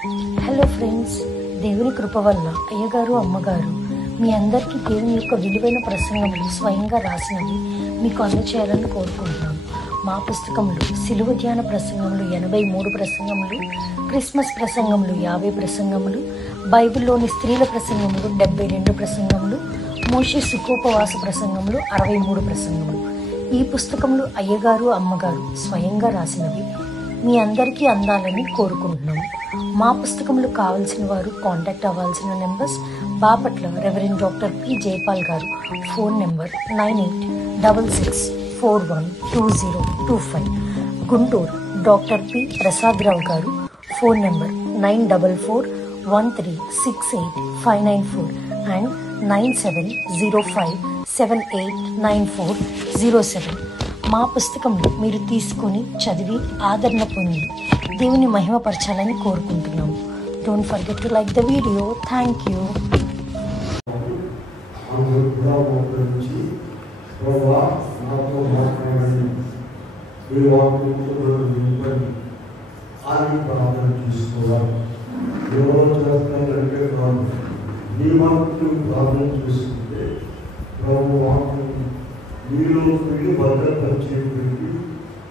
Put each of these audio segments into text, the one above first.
Hello friends, దేవుని కృప వల్ల అయ్యగారు అమ్మగారు మీ అందరికీ దేవుని యొక్క విలువైన ప్రసంగములు స్వయంగా రాసినవి మీకు అందచేయాలని కోరుకుంటున్నాను. మా పుస్తకంలో సిలువ ధ్యాన ప్రసంగములు 83 ప్రసంగములు, క్రిస్మస్ ప్రసంగములు 50 ప్రసంగములు, బైబిల్లోని స్త్రీల ప్రసంగములు 72 ప్రసంగములు, మోషే సుఖోపవాస ప్రసంగములు 63 ప్రసంగములు. ఈ పుస్తకములు అయ్యగారు అమ్మగారు స్వయంగా రాసినవి మీ అందరికీ అందాలని కోరుకుంటున్నాము. మా పుస్తకములు కావాల్సిన వారు కాంటాక్ట్ అవ్వాల్సిన numbers: Bapatla reverend doctor P Jaipal గారు, phone number 9866412025. Guntur doctor P Prasada Rao గారు, ఫోన్ నెంబర్ 9441368594 అండ్ 9705789407. మా పుస్తకంలో మీరు తీసుకొని చదివి ఆదరణ పొంది దేవుని మహిమపరచాలని కోరుకుంటున్నాము. Don't forget to like the video. Thank you. మీలో వీళ్ళు భద్రపరిచేటువంటి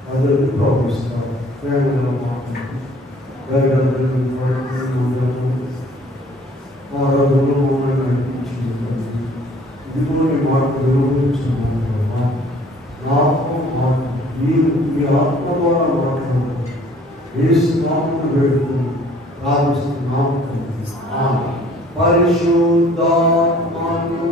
అందరికీ ప్రార్థిస్తారు. ప్రేమలో ఆరాధనలో నడిపించింది. ఇదిగోని మాట నిర్వహించుకున్నాను. నాకు మాట మీరు మీ ఆత్మ ద్వారా మాట్లాడారు. యేసు నామమున వేడుకుని ప్రార్థిస్తున్నాము. పరిశుద్ధాత్మను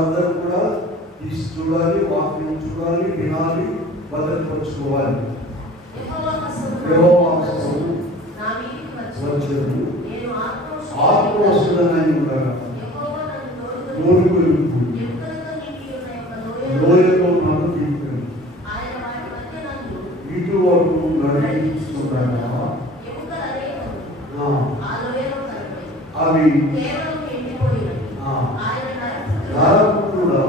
అందరూ కూడా తీసి చూడాలి, వాక్యం చూడాలి, వినాలి, భద్రపరచుకోవాలి. ఆత్మ వస్తుందని ఉండగా లోయలో నన్ను తీసుకెళ్ళి ఇటు వరకు నడిపిస్తున్నాను. అవి కూడా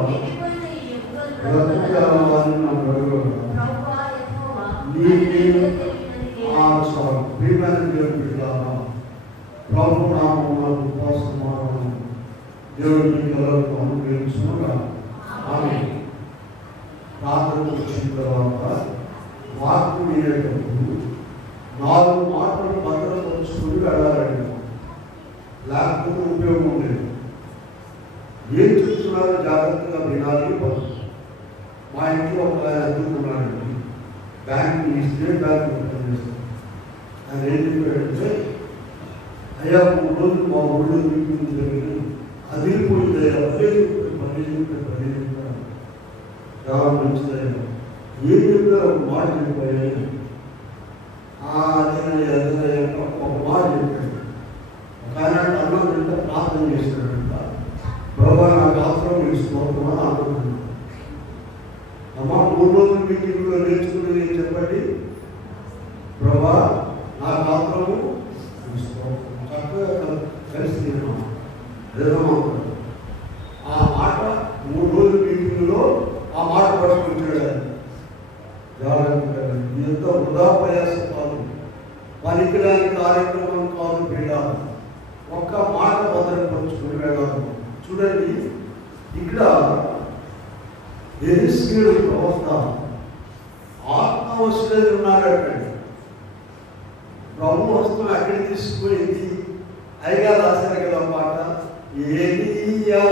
బ్రతుకు కావాలని నాకు అడగ ప్రియమైన దేవుని బిడ్డలారా, ప్రభు నామమున ఉపవాసమాలను దేవుని కలలకు అనుగ్రహించునుగా. ఆమేన్. ప్రార్థన చేసిన తర్వాత వాక్కు వినేటప్పుడు 4 మాటలు భద్రపరుచుకుని వెళ్ళాలండి. లేకపోతే ఉపయోగం లేదు. ఏం చెప్తున్నారో జాగ్రత్తగా వినాలి. మా ఇంట్లో ఒక ఆయన ఎదుర్కొన్నాడండి. బ్యాంక్ స్టేట్ బ్యాంక్ పనిచేస్తాడు. ఆయన ఏం చెప్పాడంటే, అయ్యా 3 రోజులు మా ఊళ్ళో మీటింగ్ జరిగింది, అదిరిపోయింది, అదే పని చెప్పారు, చాలా మంచిదయ్యా. ఏం చెప్పారు? ఒక మాట చెప్పాయి. అదే ఒక మాట చెప్పాడు. ఒక ఆయన అన్నం తింటే ప్రార్థన చేస్తాడంట, ప్రభా నా గాత్రం వేసుకోవాలని అనుకుంటున్నాను. అమ్మా 3 రోజులు మీటింగ్లో నేర్చుకునేది చెప్పండి, ప్రభా నా గాత్రము వేసుకోవాలి. చక్కగా కలిసి తిన్నాం నిజమవుతుంది. ఆ మాట 3 రోజులు మీటింగ్లో ఆ మాట పట్టుకుంటాడు. జాగ్రత్త, ఎంత వృధా ప్రయాసం కాదు, పనికిరాని కార్యక్రమం కాదు బిడ్డ. ఒక్క మాట భద్రపరుచుకుని వెళ్ళాలి. చూడండి, ఇక్కడ యెహెజ్కేలు ప్రవక్త ఆత్మవశుడై ఉన్నాడటండి. ప్రభు వస్తువు ఎక్కడికి తీసుకుపోయింది? అయిగా రాశారు కదా మాట, ఏలియా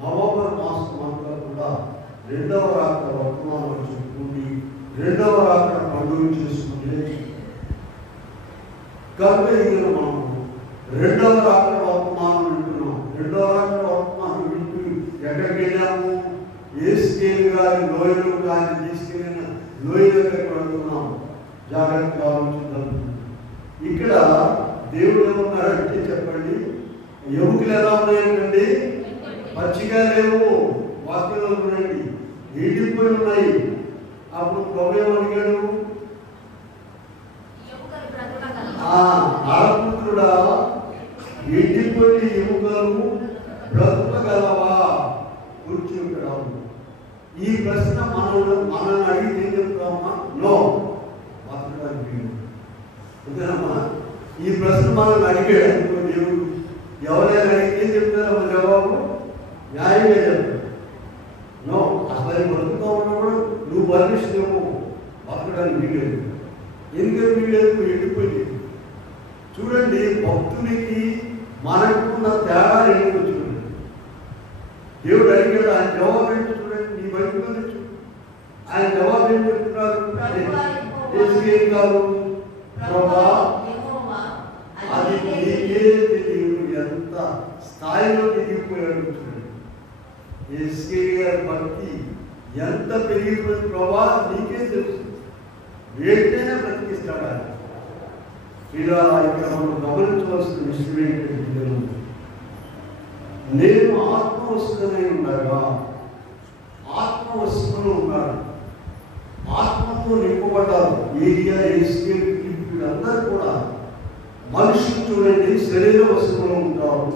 నవంబర్ మాసం అంతా కూడా 2వ రాత్ర వర్తమానం చెప్పుకుంది, 2వ రాత్ర పండుగ చేసుకుంటే కనుక ఇక్కడ మనము 2వ రాత్ర వర్తమానం వింటున్నాం. 2వ రాత్ర వర్తమానం వింటూ ఎక్కడికి వెళ్ళాము? యేసుకేలు గారి లోయలు కానీ తీసుకెళ్ళిన లోయ దగ్గరికి వెళ్తున్నాం. జాగ్రత్తగా ఆలోచిద్దాం. ఇక్కడ దేవుడు ఏమన్నాడంటే చెప్పండి, ఎముకలు ఎలా ఉన్నాయండి? పచ్చిగా లేవు, వాక్యంలో ఉన్నాయండి, ఎండిపోయి ఉన్నాయి. అప్పుడు ప్రభు ఏమడిగాడు? నరపుత్రుడా, ఎండిపోయి ఎముకలు బ్రతకగలవా? కూర్చుంటాడు. ఈ ప్రశ్న మనల్ని అడిగితే ఏం చెప్తామా? నో, బతకడానికి అంతేనమ్మా. ఈ ప్రశ్న మనల్ని అడిగాడు దేవుడు. ఎవరైనా అడిగితే ఏం చెప్తారో జవాబు న్యాయంగా చెప్తారు. నో, అసలు బతుకుతూ ఉన్నప్పుడు నువ్వు పర్మిషన్ బతకడానికి వీలేదు. ఎందుకంటే వీలేదు, ఎండిపోయింది. చూడండి, భక్తునికి మనకున్న తేడా ఏంటో చూడండి. దేవుడు అడిగాడు, ఆయన జవాబు ఏంటో చూడండి. నీ బయటలో చూడు, ఆయన జవాబు ఏం చెప్తున్నారు? ఏం కాదు ప్రభా, అది నీకే తెలియదు ఎంత స్థాయిలో దిగిపోయాడు. చూడండి, యేసుకే గారి భక్తి ఎంత పెరిగిపోయింది. ప్రభా నీకే తెలుసు, వెంటనే బ్రతికిస్తాడు ఆయన. ఇలా ఇక్కడ మనం గమనించవలసిన విషయం ఏంటంటే, నేను ఆత్మవశుడై ఉండగా ఆత్మవశులో ఉన్నాడు. ఆత్మతో నింపబడ్డారు. ఏలియా, యేసుకేలు, వీళ్ళందరూ కూడా మనుషులు చూడండి శరీర వశంలో ఉంటారు,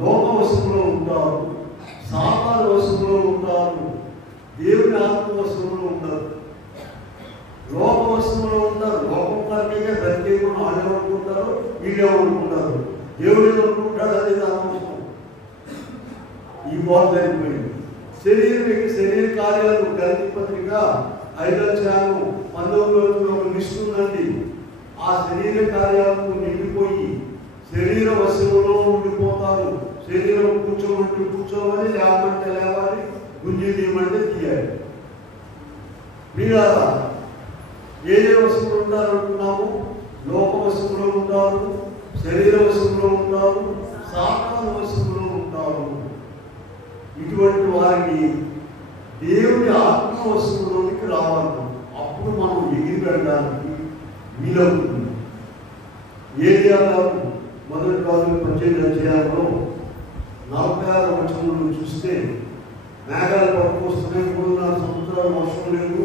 లోక వశంలో ఉంటారు, సాతాను వశంలో ఉంటారు, దేవుని ఆత్మ వశంలో ఉంటారు. లోక వశంలో ఉంటారు. లోకం కనుక ప్రత్యేకం ఆడేమనుకుంటారు, వీడేమనుకుంటారు. దేవుడు ఏమనుకుంటాడు అనేది అనవసరం. ఈ బాధ అయిపోయింది. శరీర కార్యాలు 5:19 ఒక లిస్ట్ ఉందండి. ఆ శరీర కార్యాలకు నిండిపోయి శరీర వశంలో ఉండిపోతారు. శరీరం కూర్చోమంటే కూర్చోవాలి, లేవమంటే లేవాలి, గుంజి తీయమంటే తీయాలి. మీరారా ఏ వశంలో ఉంటారంటున్నాము? లోక వశంలో ఉంటారు, శరీర వశంలో ఉంటారు, సాతాన వశంలో ఉంటారు. ఇటువంటి వారిని దేవుని ఆత్మ వశంలోనికి రావాలి. అప్పుడు మనం ఎగిరి వెళ్ళడానికి వీలవుతుంది. ఏలియా గారు మొదటి రోజు 18 అధ్యాయంలో 46వ వచనంలో చూస్తే మేఘాలు పట్టుకొస్తున్నాయి, 3.5 సంవత్సరాలు వర్షం లేదు,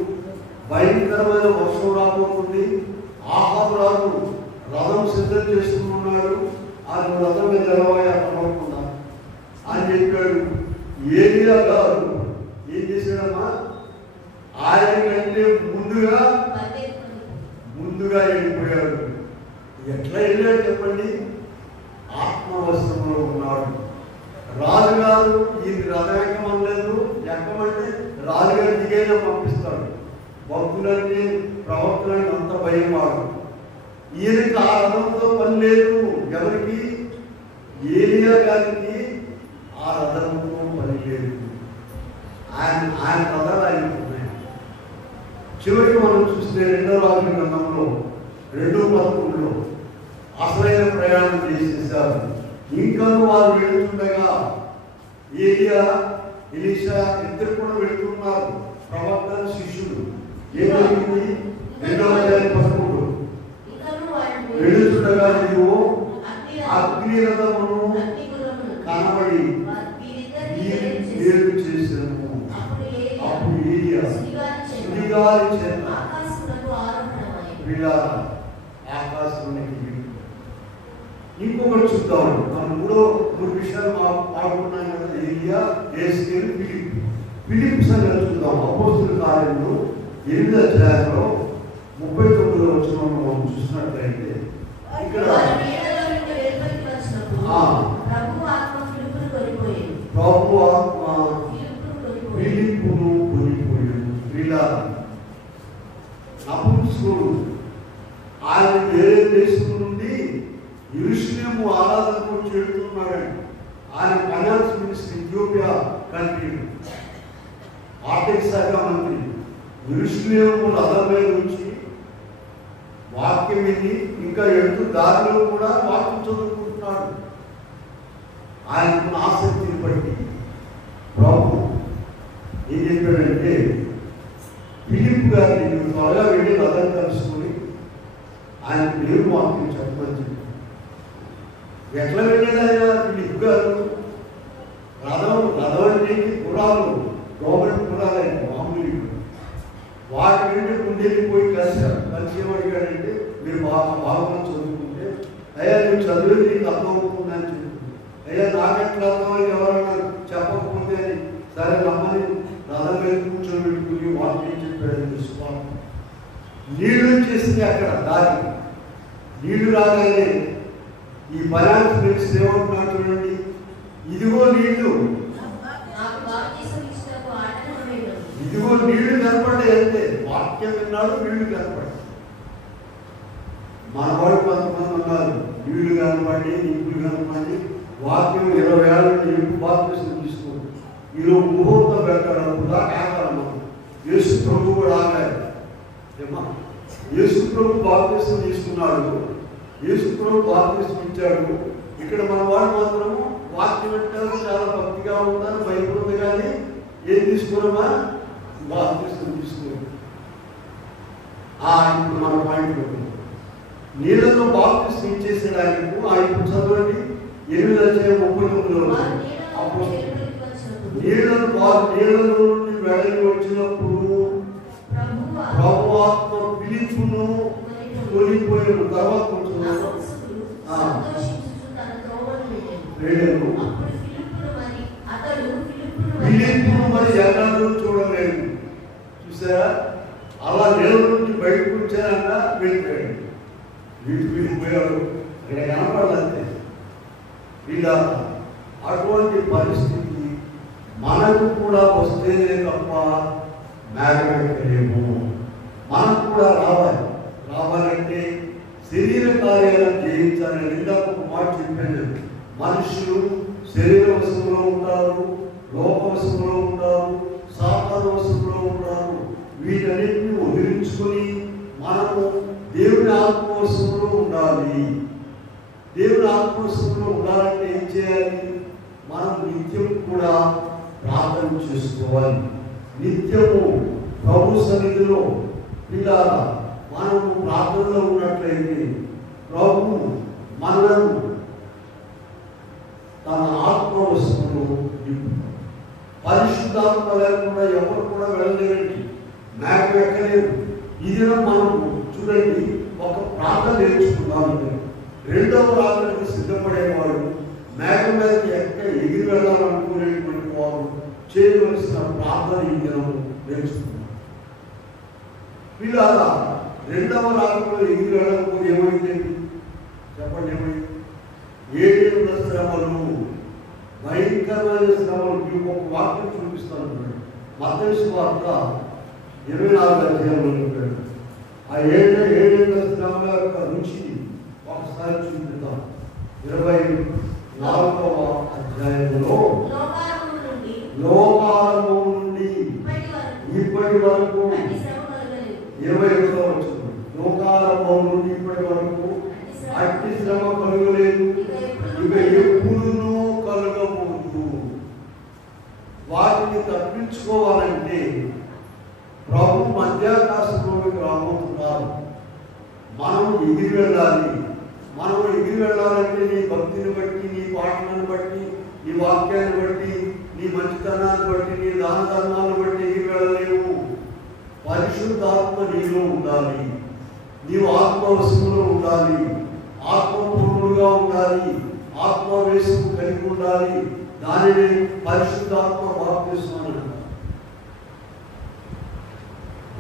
భయంకరమైన వర్షం రాబోతుంది. ఆహాబు రాజు రథం సిద్ధం చేసుకున్నాడు, ఆయన రథం మీద నిలబడి అర్థమవుతుందా అని చెప్పాడు. ఏలియా గారు ఏం చేశాడమ్మా? ఆయన కంటే ముందుగా వెళ్ళిపోయాడు. ఎట్లా వెళ్ళాడు చెప్పండి? ఆత్మవశంలో ఉన్నాడు. రాజుగారు ఈయన రథం ఎక్కమనలేదు, ఎక్కమంటే రాజుగారు దిగైనా పంపిస్తాడు. భక్తులన్నీ ప్రవక్తులని అంత భయం వాడు. ఈయనకి ఆ రథంతో పని లేదు. ఎవరికి? ఏలియా గారికి ఆ రథంతో పని లేదు. ఆయన రథాలు ఆయనకు ఉన్నాయి. చివరికి మనం చూస్తే 2వ రాజుల గ్రంథంలో 2:11 అసలైన ప్రయాణం చేసేసారు. ఇంకా వారు వెళుతుండగా ఎలీషా ఇద్దరు కూడా వెళుతున్నారు, ప్రవక్త శిష్యుడు. ఏమైంది? 2వ అధ్యాయం 11 వెళుతుండగా నీవు అగ్ని రథమును కనబడి వేరు చేసాము. అప్పుడు ఏలియా సుడిగాలి చేత ఆకాశంలోకి. ఇంకొకటి చూద్దాం. మనం 3 విషయాలు పాడుకున్నాం కదా. ఏలియా, యేసయ్య, ఫిలిప్ సంగతి చూద్దాం. అపోస్తలుల కార్యములు 8వ అధ్యాయంలో 39వ వచనంలో మనం చూసినట్లయితే ఇక్కడ ప్రభు ఆత్మ ఫిలిప్పును కొనిపోయాడు. వీళ్ళ నపుంసకుడు ఆయన వేరే దేశం నుండి యెరూషలేము ఆరాధనకు చేరుతున్నాడండి. ఆయన ఫైనాన్స్ మినిస్టర్, ఇథియోపియా కంట్రీ ఆర్థిక శాఖ మంత్రి. యెరూషలేము రథం మీద నుంచి వాక్యం విని ఇంకా ఎడుతూ దారిలో కూడా వాక్యం చదువుకుంటున్నాడు. ఆయనకున్న ఆసక్తిని బట్టి ప్రభు ఏం చెప్పాడంటే, ఫిలిప్ గారిని నువ్వు త్వరగా వెళ్ళి రథం కలుసుకొని ఆయన దేవుడు వాక్యం చెప్పమని చెప్పాడు. ఎట్లా వెళ్ళాడు ఆయన? ఫిలిప్ గారు రథం అంటే కురాలు, గవర్నమెంట్ కురాలైన మామూలు వాటి నుండి ముందెళ్ళిపోయి కలిసి ఏమడిగాడంటే, మీరు బాగా చదువుకుంటే అయ్యా నువ్వు చదివేది నీకు అర్థమవుతుందని చెప్పి, అయ్యా నాకెట్లా అర్థమని ఎవరన్నా చెప్పకపోతే అని సరే రమ్మని రథం మీద కూర్చోబెట్టుకుని వాక్యం చెప్పాడని తెలుసుకోవాలి. నీళ్లు చేసింది అక్కడ దారి. నీళ్లు రాగానే ఈ ఫైనాన్స్ మినిస్టర్ ఏమంటున్నాడు చూడండి, ఇదిగో నీళ్లు, ఇదిగో నీళ్లు కనపడ్డాయి అంతే. వాక్యం విన్నాడు, నీళ్లు కనపడ్డాయి. మన వాడు కొంతమంది ఉన్నారు, నీళ్లు కనపడి నిప్పులు కనపడి వాక్యం 20 ఏళ్ళ నింపు బాప్తిసం తీసుకోండి. ఈరోజు ముహూర్తం పెట్టడం దాకా ఆగాలమ్మా. యేసు ప్రభు కూడా ఆగారు. ఏమా యేసు ప్రభు బాప్తిసం తీసుకున్నాడు, యేసు ప్రభు బాప్తిసం ఇచ్చాడు. ఇక్కడ మన వాడు మాత్రము వాక్యం వింటారు, చాలా భక్తిగా ఉంటారు, భయపడుతుంది. కానీ ఏం తీసుకున్నామా? బాప్తిసం తీసుకోండి. ఇప్పుడు మన పాయింట్ నీళ్ళలో బాప్తిసం ఇచ్చేసాడు ఆయనకు. ఇప్పుడు చదవండి 8:39 నీళ్ళ నుండి వెడలి వచ్చినప్పుడు ప్రభు ఆత్మ ఫిలిప్పును కొనిపోయాడు. తర్వాత కొంచెం ఫిలిప్పును మరి ఎన్నడూ చూడలేదు. చూసారా? అలా నీళ్ళ నుంచి బయటకు వచ్చారన్న వెళ్ళిపోయాడు. వీడిపోయాడు, ఇక్కడ కనపడాలంటే. వీళ్ళ అటువంటి పరిస్థితి మనకు కూడా వస్తేనే తప్ప మేఘం ఎక్కలేము. మనకు కూడా రావాలంటే శరీర కార్యాలను జయించాలని ఇందాక ఒక మాట చెప్పాను. మనుషులు శరీర వశంలో ఉంటారు, లోక వశంలో ఉంటారు, సాతాను వశంలో ఉంటారు. వీటన్నిటిని వదిలించుకొని మనము దేవుని ఆత్మవశంలో ఉండాలి. దేవుని ఆత్మవశంలో ఉండాలంటే ఏం చేయాలి? మనం నిత్యం కూడా ప్రార్థన చేసుకోవాలి. నిత్యము ప్రభు సన్నిధిలో పిల్లారా మనము ప్రార్థనలో ఉన్నట్లయితే ప్రభు మనలను తన ఆత్మవశంలో నింపుతాడు. పరిశుద్ధాత్మ లేకుండా ఎవరు కూడా వెళ్ళలేరండి, మేఘం ఎక్కలేరు. ఇది మనం చూడండి, ఒక ప్రార్థన నేర్చుకున్నాను. రెండవ రాత్రికి సిద్ధపడేవాడు మేఘం మీదకి ఎగిరి వెళ్ళాలనుకునేటువంటి వారు చేయవలసిన ప్రార్థన ఈ దినం నేర్చుకున్నాం. పిల్లల రెండవ రాత్రిలో ఎగిరి వెళ్ళకపోతే ఏమైంది చెప్పండి? ఏమైంది? 7 శ్రమలు, భయంకరమైన శ్రమలు. మీకు ఒక వాక్యం చూపిస్తాను. మత్తయి సువార్త 24వ అధ్యాయంలో చెప్పాడు. ఆ 7 శ్రమల యొక్క రుచి ఒకసారి చూపిద్దాం. 24వ అధ్యాయంలో లోకారంభం నుండి ఇప్పటి వరకు 21వ వచనం, లోకారంభం నుండి ఇప్పటి వరకు అట్టి శ్రమ కలుగలేదు, ఇక ఎప్పుడునూ కలగబోదు. వాటిని తప్పించుకోవాలంటే ప్రభు మధ్యాకాశంలోకి రాబోతున్నారు. మనం ఎగిరి వెళ్ళాలి. మనం ఎగిరి వెళ్ళాలంటే నీ భక్తిని బట్టి, నీ పాటలను బట్టి, నీ వాక్యాన్ని బట్టి, నీ మంచితనాన్ని బట్టి, నీ దాన ధర్మాలను బట్టి ఎగిరి వెళ్ళలేవు. పరిశుద్ధాత్మ నీలో ఉండాలి. నీవు ఆత్మవశంలో ఉండాలి, ఆత్మపూర్ణుడుగా ఉండాలి, ఆత్మవేశం కలిగి ఉండాలి. దానిని పరిశుద్ధాత్మ బాప్తిస్మం అంటారు.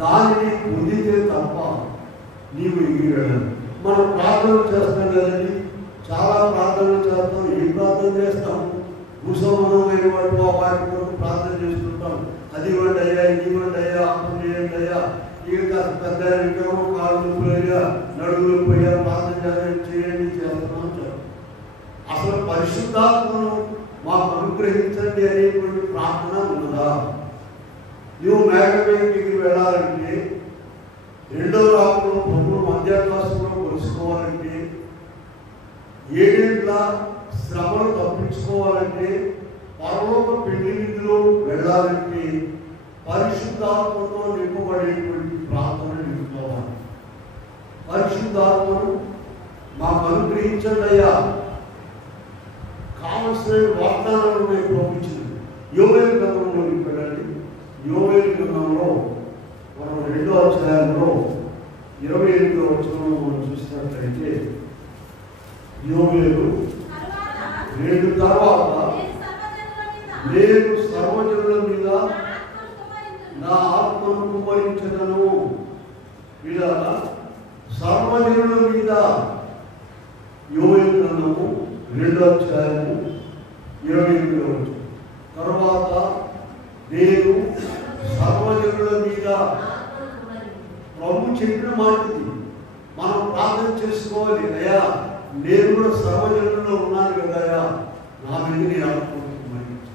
దానిని పొందితే తప్ప నీవు ఎగిరి వెళ్ళాలి. మనం ప్రార్థనలు చేస్తాం కదండి, చాలా ప్రార్థనలు చేస్తాం. ఏం ప్రార్థన చేస్తాం? భూసంబంధమైన వాటి కొరకు ప్రార్థన చేస్తుంటాం. అది ఇవ్వండి అయ్యా, ఇది ఇవ్వండి అయ్యా, ఆపం చేయండి అయ్యా, ఇక కాస్త పెద్ద ఇంకేమో కాళ్ళు నొప్పులు అయ్యా, నడుగులు పోయా, ప్రార్థన చేయండి చేస్తున్నాం. అసలు పరిశుద్ధాత్మను మాకు అనుగ్రహించండి అనేటువంటి ప్రార్థన ఉన్నదా? నువ్వు మేఘమేకి వెళ్ళాలంటే, రెండవ రాత్రిలో ప్రభువు మధ్యాకాశంలో కలుసుకోవాలంటే, 7 శ్రమలు తప్పించుకోవాలంటే, పరలోక పెళ్లి విధిలో వెళ్ళాలంటే పరిశుద్ధాత్మతో నింపబడేటువంటి ప్రార్థన నింపుకోవాలి. పరిశుద్ధాత్మను మాకు అనుగ్రహించండి అయ్యా. కావలసిన వాగ్దానాలు ఉన్నాయి పంపించింది. యోవేలు గ్రంథంలోకి వెళ్ళండి. యోవేలు గ్రంథంలో మనం 2వ అధ్యాయంలో 28వ వచనంలో మనం చూసినట్లయితే, యోవేలు 2 తర్వాత నేను సర్వజనుల మీద నా ఆత్మను కుమ్మరించదను. ఇలా సర్వజనుల మీద యోవేలు గ్రంథము 2వ అధ్యాయము 28వ వచనం. తర్వాత నేను సర్వజనుల మీద, ప్రభు చెప్పిన మాటది మనం ప్రార్థన చేసుకోవాలి. అయ్యా నేను కూడా సర్వజనుల్లో ఉన్నాను కదయా, నా మీద నేను ఆత్మను కుమ్మరించు.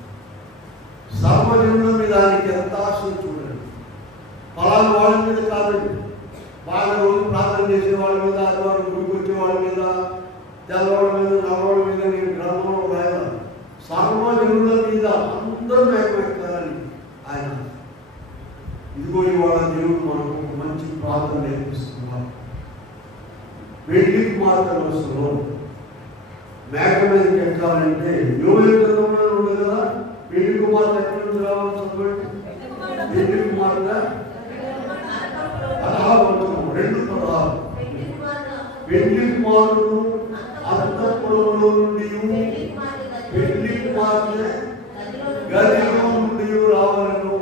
సర్వజనుల మీద ఆయనకి ఎంత ఆశ చూడండి. పలానా వాళ్ళ మీద కాదండి, వాళ్ళ రోజు ప్రార్థన చేసే వాళ్ళ మీద, ఆదివారం గుడికి వచ్చే వాళ్ళ మీద, తెల్లవాళ్ళ మీద, నల్లవాళ్ళ మీద నేను గ్రంథంలో రాయాలి. సర్వజనుల మీద అందరూ మేకమెక్కాలని ఆయన. ఇదిగో ఇవాళ దేవుడు మనకు ఒక మంచి ప్రార్థన నేర్పిస్తున్నారు. పెళ్లి కుమార్తెలో మేక మీదకి ఎక్కాలంటే యోవేలు గ్రంథంలో ఉంది కదా, పెళ్లి కుమార్తె ఎక్కడి నుంచి రావాలి చదవండి. పెళ్లి కుమార్తె 2:16 పెళ్లి కుమారుడు అంతఃపురములో నుండి, పెళ్లి కుమార్తె గదిలో నుండి రావాలను.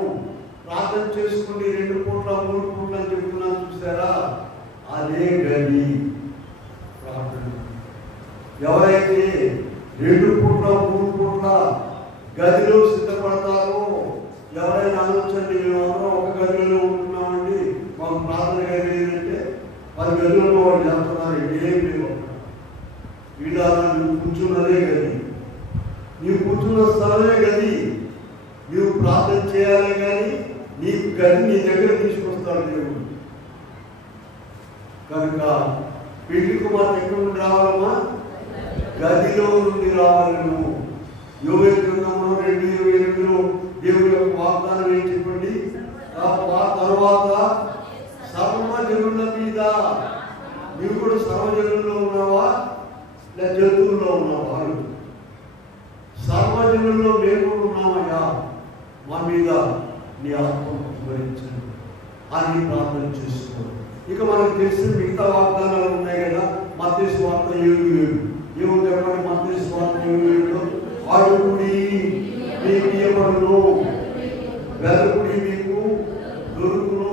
ప్రార్థన చేసుకుని 2 పూట్ల 3 పూట్ల చెప్తున్నాను చూసారా, అదే గది ప్రార్థన. ఎవరైతే 2 పూట్ల 3 పూట్ల గదిలో సిద్ధపడతారో, ఎవరైనా ఆలోచండి, మేము ఒక గదిలో గది నీ దగ్గర తీసుకొస్తాడు దేవుడు. కనుక పెళ్లి కుమార్తె ఎక్కడ నుండి రావాలమ్మా? గదిలో నుండి రావాలి. నువ్వు యోవేలు గ్రంథంలో 2:28లో దేవుడి యొక్క వాగ్దానం ఏం చెప్పండి? తర్వాత సర్వజనుల మీద. నీవు కూడా సర్వజనుల్లో ఉన్నావా లేదా జంతువుల్లో ఉన్నావా? సర్వజనుల్లో మేము ఉన్నామయ్యా, మా మీద నీ ఆత్మను భరించండి అని ప్రార్థన చేసుకోవాలి. ఇక మనకు తెలిసిన మిగతా వాగ్దానాలు ఉన్నాయి కదా. మత్తయి సువార్త 7:7 ఏమో చెప్పండి? మత్తయి సువార్త 7:7లో అడుగుడి మీకు ఇవ్వబడును, వెలుగుడి మీకు దొరుకును,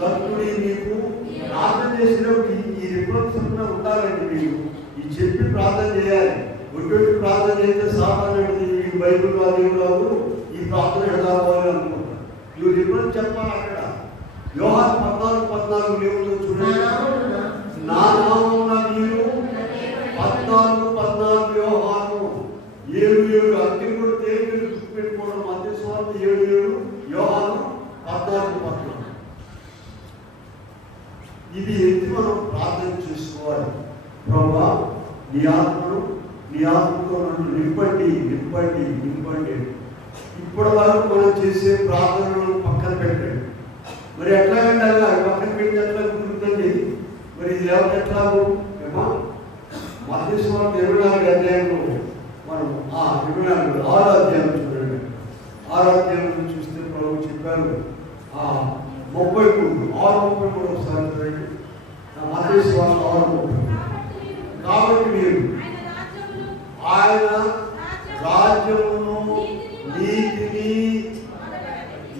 తక్కుడి మీకు. ప్రార్థన చేసినప్పుడు ఈ రిఫరెన్స్ ఉండాలండి. మీరు ఈ చెప్పి ప్రార్థన చేయాలి. ఒడ్డొడ్డి ప్రార్థన చేస్తే సాధారణ ఈ బైబిల్ వాళ్ళు రాదు, ఈ ప్రార్థన ఎడగాలి అనుకుంటారు. ఇవి రిఫరెన్స్ చెప్పాలి అక్కడ. యోహాను 14:14 ఏముందో చూడండి. నా నామమున మీరు 14:14 యోహాను 7:7 అన్ని కూడా తేలిక గుర్తుపెట్టుకోవడం. మత్తయి సువార్త 7:7 యోహాను 14:14. ఇది ఎత్తి మనం ప్రార్థన చేసుకోవాలి. ప్రభువా నీ ఆత్మతో నన్ను నింపండి. ఇప్పటి వరకు మనం చేసే ప్రార్థనలను పక్కన పెట్టండి. మరి ఎట్లా ఉండాలి? అది పక్కన పెట్టి ఎట్లా కుదురుతుంది? మరి ఇది లేకపోతే ఎట్లా? మత్తయి సువార్త 24 అధ్యాయంలో మనం 6వ అధ్యాయం చూడండి. 6వ అధ్యాయం చూస్తే ప్రభు చెప్పారు 33 ఒకసారి చూడండి. మత్తయి సువార్త 6:30. కాబట్టి మీరు ఆయన రాజ్యమును నీతిని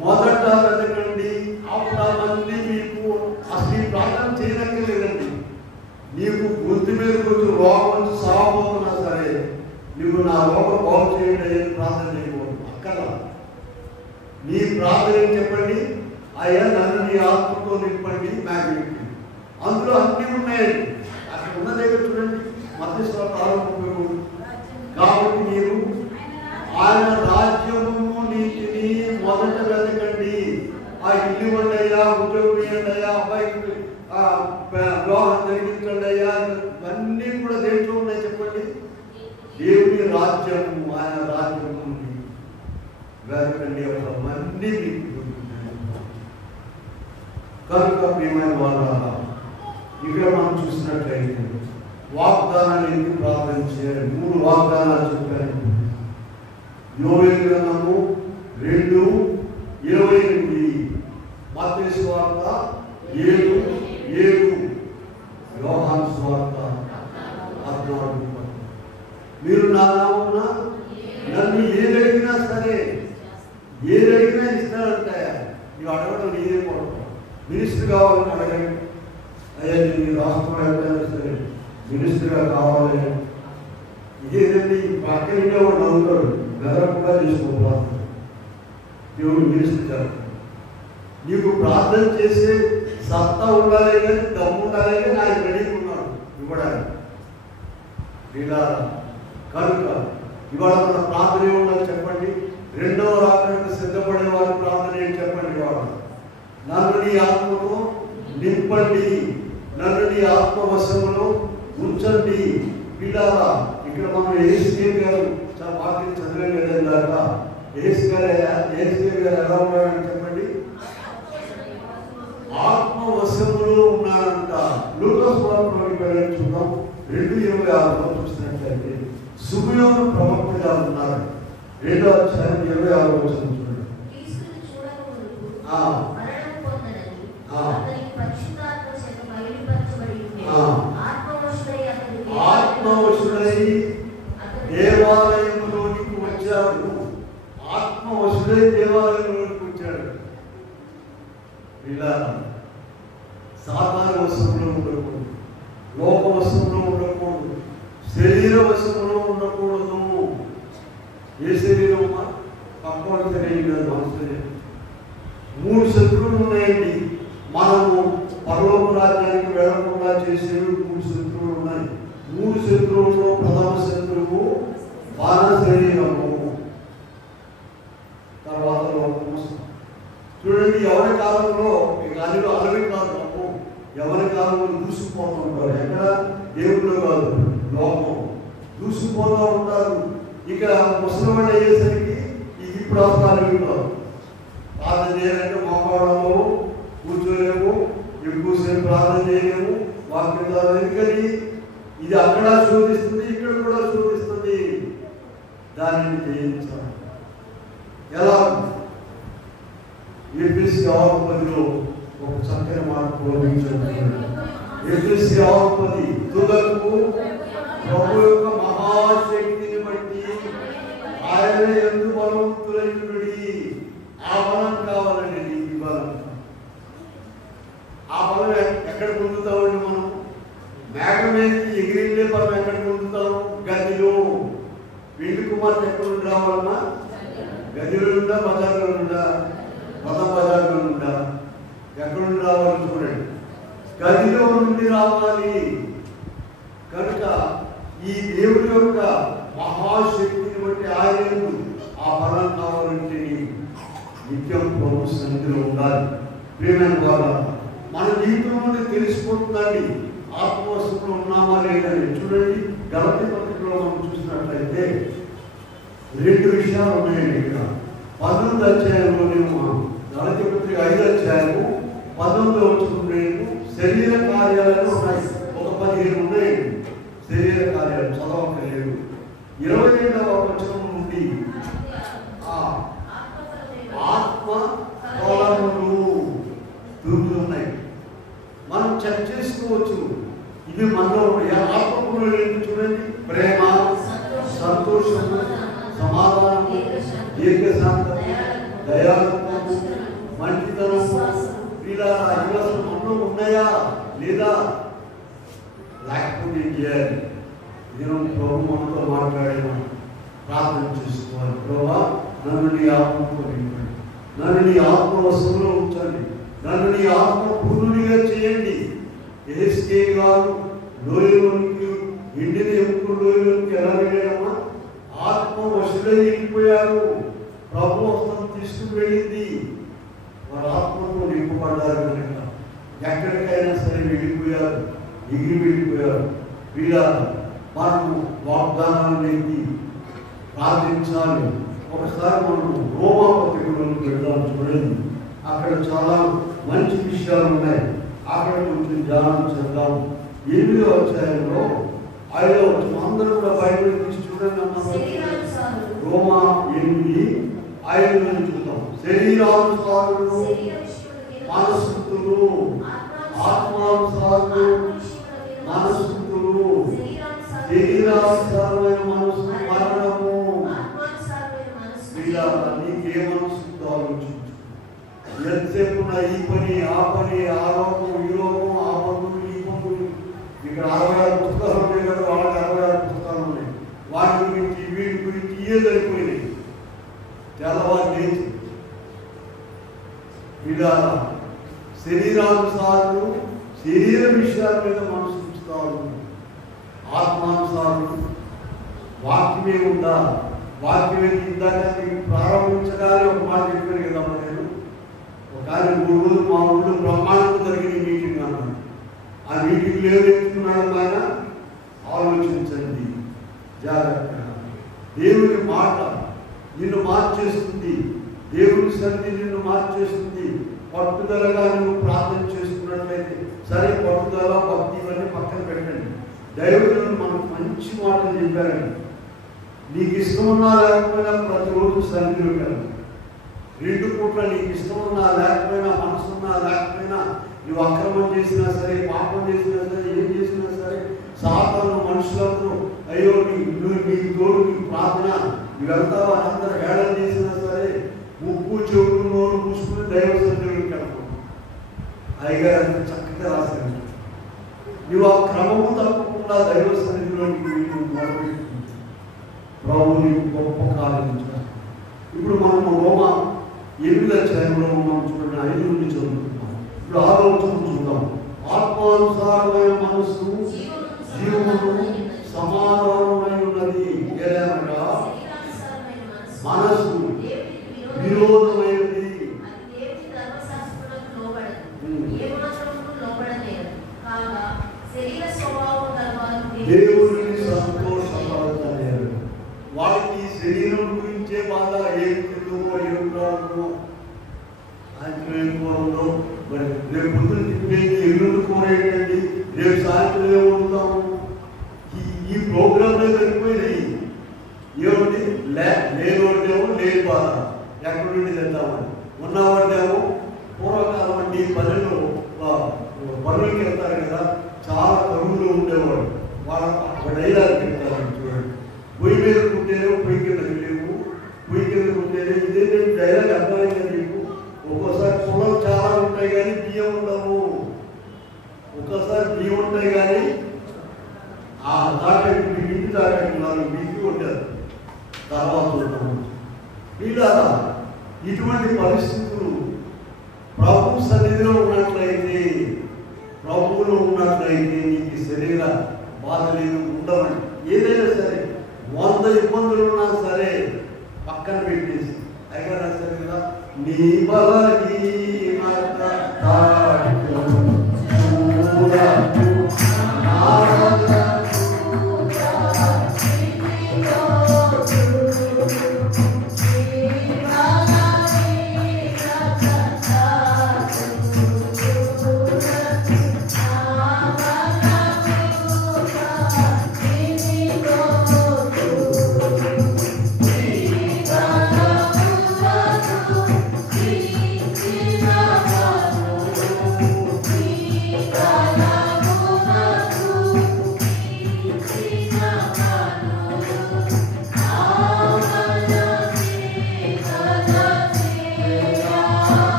మొదట వెతకండి, అప్పుడవన్నీ మీకు. అసలు ఈ ప్రార్థన చేయనక్కర్లేదండి. నీకు గుర్తు మీద కొంచెం రోగం వచ్చి సాగబోతున్నా సరే నువ్వు నా రోగం బాగు చేయండి అని ప్రార్థన చేయకూడదు. అక్కడ నీ ప్రార్థన ఏం చెప్పండి? అయ్యా నన్ను నీ ఆత్మతో నింపండి, మ్యాగ్నెట్. అందులో అన్నీ ఉన్నాయండి. అక్కడ ఉన్న దగ్గర చూడండి. మత్తయి సువార్త 6:33. కాబట్టి మీరు ఆయన రాజ్యము నీతిని మొదట వెతకండి. ఆ ఇల్లు ఉండయ్యా, ఉద్యోగం ఇవ్వండియా, అబ్బాయికి వివాహం జరిగించండి అయ్యా, ఇవన్నీ కూడా దేంట్లో ఉన్నాయి చెప్పండి? దేవుని రాజ్యము, ఆయన రాజ్యము వెతకండి. అవన్నీ మీకు కనుక ప్రియమైన వాళ్ళ ఇక్కడ మనం చూసినట్లయితే వాగ్దానాలు ఎందుకు ప్రార్థన చేయాలి? 3 వాగ్దానాలు చెప్పారు. యోవేలు గ్రంథము 2:28, మత్తయి సువార్త 7:7, యోహాను సువార్త 14:10. మీరు నా నామమున నన్ను ఏదడిగినా సరే, ఏదడిగినా ఇస్తానంటాయా? నీవు అడగడం నీదే కొడతావు. మినిస్టర్ కావాలని అడగండి. అయ్యా నేను రాష్ట్రంలో వెళ్తాను సరే మినిస్టర్గా కావాలి. ఇదేంటండి పక్కనే వాడు నవ్వుతాడు, గర్వంగా చేసుకోవాలి. దేవుడు మినిస్టర్ చేస్తాడు. నీకు ప్రార్థన చేసే సత్తా ఉండాలి కానీ దమ్ము ఉండాలి కానీ ఆయన రెడీగా ఉన్నాడు ఇవ్వడానికి. ఇలా కనుక ఇవాళ మన ప్రార్థన ఏముండాలి చెప్పండి? 2వ రాకడకు సిద్ధపడే వారి ప్రార్థన ఏంటి చెప్పండి? ఇవాళ నన్ను నీ ఆత్మతో నింపండి, నన్ను నీ ఆత్మవశంలో ఉంచండి. పిల్లారా ఇక్కడ మనం ఏసుకేల్ గారు చాలా వాక్యం చదివాం కదందాక. ఏసుకేల్ గారు ఎలా ఉన్నాడని చెప్పండి? ఆత్మవశంలో ఉన్నాడంట. లూకా సువార్తలోకి వెళ్ళి చూద్దాం. 2:26 చూసినట్లయితే సుమయోను ప్రవక్తగా ఉన్నారు. 2వ అధ్యాయం 26 వచనం చూడండి. ఆత్మవశుడై దేవాలయంలోనికి వచ్చాడు. ఆత్మవశుడై దేవాలయంలోనికి వచ్చాడు. ఇలా సాధారణ వశంలో ఉండకూడదు, లోక వశంలో ఉండకూడదు, శరీర వశంలో ఉండకూడదు. ఏ శరీరం? పక్కన శరీరం కాదు, మన శరీరం. 3 శత్రువులు ఉన్నాయండి. మనము పరలోక రాజ్యానికి వెళ్ళకుండా చేసే 3 శత్రువులు ఉన్నాయి. 3 శత్రువుల్లో ప్రథమ శత్రువు మానవ శరీరము, తర్వాత లోకము, చూడండి, ఎవరి కాలంలో ఇక అలవి కాదు, ఎవరి కాలంలో దూసుకుపోతూ ఉంటారు. ఎక్కడ? దేవుళ్ళు కాదు, లోకం దూసుకుపోతూ ఉంటారు. ఇక ముసలివాళ్ళు అయ్యేసరికి ఇప్పుడు అవసరాలు కాదు. ప్రార్థన చేయాలంటే మోకాళ్ళలో కూర్చోలేము, ఎక్కువసేపు ప్రార్థన చేయలేము, వాక్యం ద్వారా. ఎందుకని? ఇది అక్కడ శోధిస్తుంది, ఇక్కడ కూడా శోధిస్తుంది. దానిని జయించాలి. ఎలా? ఎఫెసీ 6:10 ఒక చక్కని మాట ప్రోగించారు. ఎఫెసీ 6:10 తుదకు ప్రభు యొక్క మహాశక్తిని బట్టి ఆయన యందు బలవంతులైనడి. ఆ బలం కావాలండి. ఈ బలం, ఆ బలం ఎక్కడ పొందుతామండి మనం? మేఘం మీద ఎగిరిల్లే బలం ఎక్కడ పొందుతాం? గదిలో. పెళ్లి కుమార్తె ఎక్కడ నుండి రావాలన్నా? గదిలో ఉందా, బజార్లో ఉందా? బజార్లో ఉందా? ఎక్కడ నుండి రావాలి? చూడండి, గదిలో నుండి రావాలి. కనుక ఈ దేవుడి యొక్క మహాశక్తిని బట్టి ఆయన ఆ బలం కావాలంటే నిత్యం ప్రభు సన్నిధిలో ఉండాలి. ప్రియమైన వారు, మన జీవితంలోనే తెలిసిపోతుందండి ఆత్మవశంలో ఉన్నామా లేదని. చూడండి, గలతీ పత్రికలో మనం చూసినట్లయితే 2 విషయాలు ఉన్నాయండి. ఇక్కడ 19వ అధ్యాయంలోనేమో గలతీ పత్రిక 5వ అధ్యాయము 19వ వచనంలో శరీర కార్యాలను ఉన్నాయి. ఒక 15 ఉన్నాయండి శరీర కార్యాలు, చదవలేదు. 22వ వచనం నుండి ఆత్మ ఫలములు దొరుకుతున్నాయి. మనం చెక్ చేసుకోవచ్చు, ఇవి మనలో ఉన్నాయి. ఆత్మకులు ఏంటి చూడండి: ప్రేమ, సంతోషము, సమాధానము, దీర్ఘశాంతము, దయాళుత్వము, మంచితనము. ఇలా మనలో ఉన్నాయా లేదా? లేకపోతే ఏం చేయాలి? దినం ప్రభు మనతో మాట్లాడేమా ప్రార్థన చేసుకోవాలి. ప్రభా, నన్ను నీ ఆత్మతో నింపండి, నన్ను నీ ఆత్మవశంలో ఉంచండి, నన్ను నీ ఆత్మ పూర్ణునిగా చేయండి. ఎహెజ్కేలు గారు లోయలోనికి, ఎండిన ఎముకల లోయలోనికి ఎలా వెళ్ళాడమ్మా? ఆత్మ వశులై వెళ్ళిపోయారు. ప్రభు హస్తం తీసుకుని వెళ్ళింది. వారు ఆత్మతో నింపబడ్డారు. కనుక ఎక్కడికైనా సరే వెళ్ళిపోయారు, ఎగిరి వెళ్ళిపోయారు. వీళ్ళ మనము వాగ్దానాన్ని ప్రార్థించాలి. ఒకసారి మనం రోమా పత్రికలోకి వెళ్దాం. చూడండి, అక్కడ చాలా మంచి విషయాలు ఉన్నాయి. అక్కడ కొంచెం ధ్యానం చేద్దాం. 8వ అధ్యాయంలో 5వ వచనం అందరూ కూడా బైబిల్ తీసి చూడండి. రోమా 8:5 నుంచి చూద్దాం. శరీరానుసారులు, మనస్సులు, ఆత్మానుసారులు, మనస్సులు, శరీరానుసారమైన మనస్సు మరణము. ఇలా నీకే మనస్సు ఆలోచించు. ఎంతసేపు నా ఈ పని, ఆ పని, ఆ లోకం, ఈ లోకం, ఆ పనులు, ఈ పనులు. ఇక్కడ 66 పుస్తకాలు ఉన్నాయి కదా, వాళ్ళకి 66 పుస్తకాలు ఉన్నాయి. వాటి గురించి, వీటి గురించి ఏదైపోయినాయి. తెల్లవారు లేచి ఇలా శరీరానుసారులు, శరీర విషయాల మీద మనసు ఉంచుతారు. ఆత్మానుసారులు, వాక్యమే ఉందా? వాక్యమే ఇందాక ప్రారంభించగానే ఒక మాట చెప్పాను కదమ్మా. నేను ఒకసారి 3 రోజులు మా ఊళ్ళో బ్రహ్మాండంగా జరిగిన మీటింగ్ అన్నాను. ఆ మీటింగ్ ఏం నేర్చుకున్నాడు ఆయన? ఆలోచించండి జాగ్రత్తగా. దేవుని మాట నిన్ను మార్చేస్తుంది. దేవుని సన్నిధి నిన్ను మార్చేస్తుంది. పట్టుదలగా నువ్వు ప్రార్థన చేసుకున్నట్లయితే సరే, పట్టుదల, భక్తి ఇవన్నీ పక్కన పెట్టండి. దైవజనులు మనకు మంచి మాటలు చెప్పారండి. నీకు ఇష్టమున్నా లేకపోయినా ప్రతిరోజు సన్నిధిలోకి వెళ్ళాలి. 2 పూట్ల నీకు ఇష్టమున్నా లేకపోయినా, మనసున్నా లేకపోయినా, నువ్వు అక్రమం చేసినా సరే, పాపం చేసినా సరే, ఏం చేసినా సరే, సాతాను మనుషులందరూ అయ్యో నీకు తోడు, నీకు ప్రార్థన, నువ్వు వెళ్తావా అని అందరూ హేళన చేసినా సరే, ముక్కు చెవులు నోరు మూసుకుని దైవ సన్నిధిలోకి వెళ్ళాలి. అయ్యగారు అంత చక్కగా రాశారు. నువ్వు ఆ క్రమము తప్పకుండా దైవ సన్నిధిలోకి మొదలుపెట్టుకుంది. ప్రభు నీకు గొప్ప కార్యం చేస్తాడు. ఇప్పుడు మనము రోమా 8వ అధ్యాయంలో మనం చూడండి, 5 నుండి చదువుతున్నాం. ఇప్పుడు 6వ వచనం చూద్దాం. ఆత్మానుసారమైన మనస్సు జీవము సమాధానమై ఉన్నది. ఏదనగా మనస్సు విరోధమైనది, ఏమాత్రము లోబడలేదు. కాగా శరీర స్వభావం గలవారు దేవుని సంతోషపడతలేరు. వాళ్ళకి శరీరం గురించే బాధ. ఏం తిరుగుమో ఏం రాదు ఆంధ్రలో మరి రేపు పొద్దున తిప్పేది ఎల్లుండి కూర ఏంటండి, రేపు సాయంత్రం ఏమవుతాము, ఈ ప్రోగ్రాంలో సరిపోయినాయి. ఏమిటి లేనివాడిదేమో లేని బాధ, ఎక్కడి నుండి తెద్దామని. ఉన్నవాడిదేమో పూర్వకాలం అండి పల్లెలు పనులకి వెళ్తారు కదా, చాలా కరువులో ఉండేవాడు. వాళ్ళ డైలాగ్ చెప్తారు చూడండి. పొయ్యి మీద ఉంటేనే పొయ్యి కింద లేవు, పొయ్యి కింద ఉంటేనే ఇదే డైలాగ్ అర్థమైంది మీకు. ఒక్కోసారి పొలం చాలా ఉంటాయి కానీ బియ్యం ఉండవు, ఒక్కోసారి బియ్యం ఉంటాయి కానీ ఆ దాటకి మీ ఇంటి దాటకి 4 బియ్యం ఉంటారు తర్వాత ఉంటాము. వీళ్ళారా ఇటువంటి పరిస్థితులు ప్రభు సన్నిధిలో ఉన్నట్లయితే, ప్రభువులో ఉన్నట్లయితే నీకు శరీర బాధలు ఉండవని. ఏదైనా సరే 100 ఇబ్బందులు ఉన్నా సరే పక్కన పెట్టేసి అయినా సరే కదా, నీ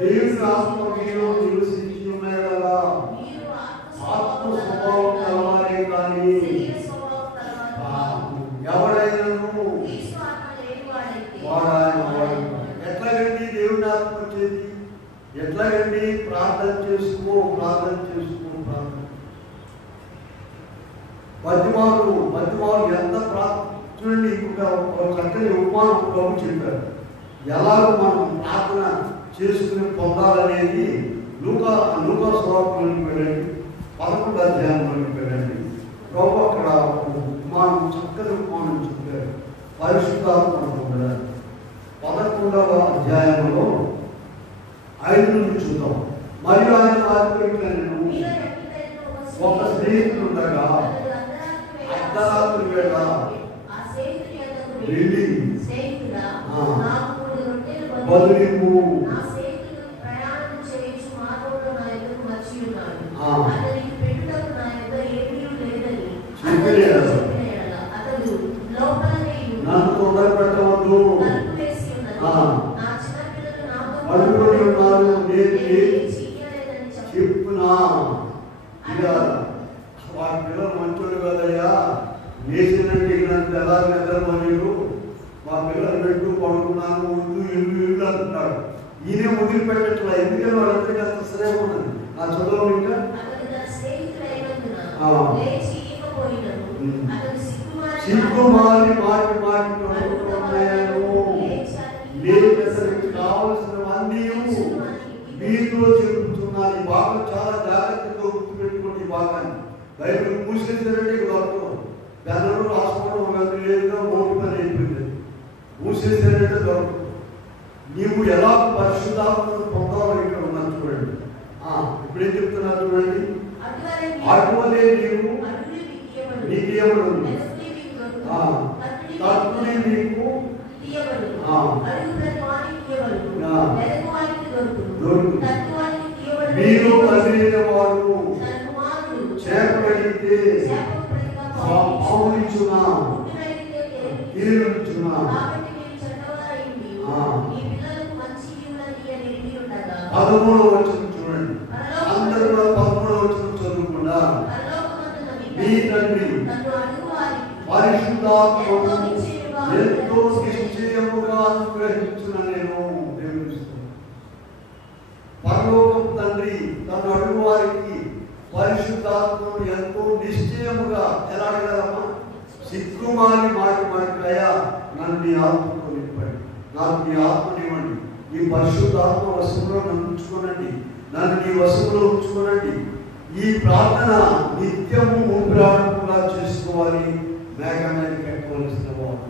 దేవుని ఆత్మ మీలో నివసించు మేడలా ఆత్మ స్వభావం కలవారే కానీ ఎవడైనాను వాడాలి. ఎట్లాగండి దేవుని ఆత్మ వచ్చేది? ఎట్లాగండి? ప్రార్థన చేసుకో. మధ్యమారు ఎంత చూడండి. ఇప్పుడు చక్కని ఉపమానం ప్రభు చెప్పారు. ఎలాగో మనం ప్రార్థన చేసుకుని పొందాలనేది లూకా స్వరూపంలోకి వెళ్ళండి, 11వ అధ్యాయంలోకి వెళ్ళండి. ప్రభు అక్కడ ఉపమానం, చక్కని ఉపమానం చెప్పారు. పరిశుద్ధాత్మ పొందడానికి 11వ అధ్యాయంలో 5 నుంచి చూద్దాం. మరియు ఆయన ఆత్మీయులను ఒక స్నేహితులుండగా అర్ధరాత్రి వేళ వెళ్ళి బదులిము నన్ను తొందర పెట్టవద్దు, అడుగుని ఉన్నారు, నేను చెప్పునా. ఇక వాడి పిల్లలు మంచోడు కదయ్యా, వేసినట్టు ఇలాంటి ఎలా నిద్రపోలేరు, మా పిల్లలు పెట్టు పడుకున్నాను ఇల్లు అంటున్నాడు. ఈయనే వదిలిపెట్టట్లా. ఎందుకని వాళ్ళందరికీ అంత శ్రేమ ఉన్నది. ఆ చదువు ఇంకా సిగ్గుమారి మాటి కావలసినవన్నీ మీతో చెబుతున్నాను. ఈ భాగం చాలా జాగ్రత్తగా గుర్తుపెట్టుకోండి. ఈ భాగాన్ని బైబిల్ మూసేసారంటే దొరకదు. దానిలో రాసుకోవడం లేదుగా ఓటు పని అయిపోయింది. మూసేసారంటే దొరకదు. నీవు ఎలా పరిశుద్ధాత్మను పొందాలని ఇక్కడ ఉన్నాను చూడండి. ఇప్పుడేం చెప్తున్నారు చూడండి. అటువలే నీవు నీకేమడు తట్టునే నీకు మీరు కలిగిన వాడు చేపడితే పావునిచ్చునా తీరుచునా. 13వ వచనం చూడండి. అందరూ కూడా 13వ వచనం చదువుకుండా మీ తండ్రి పరిశుద్ధాత్మను ఎంతో నిశ్చయముగా అనుగ్రహించిన నేను దేవునిస్తున్నాను. పరలోకపు తండ్రి తన అడుగు వారికి పరిశుద్ధాత్మను ఎంతో నిశ్చయముగా ఎలా అడగలమ్మా? సిగ్గుమాని మాటకయ్యా నన్ను నీ ఆత్మతో నింపండి, నాకు నీ ఆత్మనివ్వండి, ఈ పరిశుద్ధాత్మ వశంలో నన్ను ఉంచుకోనండి, నన్ను నీ వశంలో ఉంచుకోనండి. ఈ ప్రార్థన నిత్యము ఊపిరాడకుండా చేసుకోవాలి. మేఘాన్ని కట్టవలసిన వాడు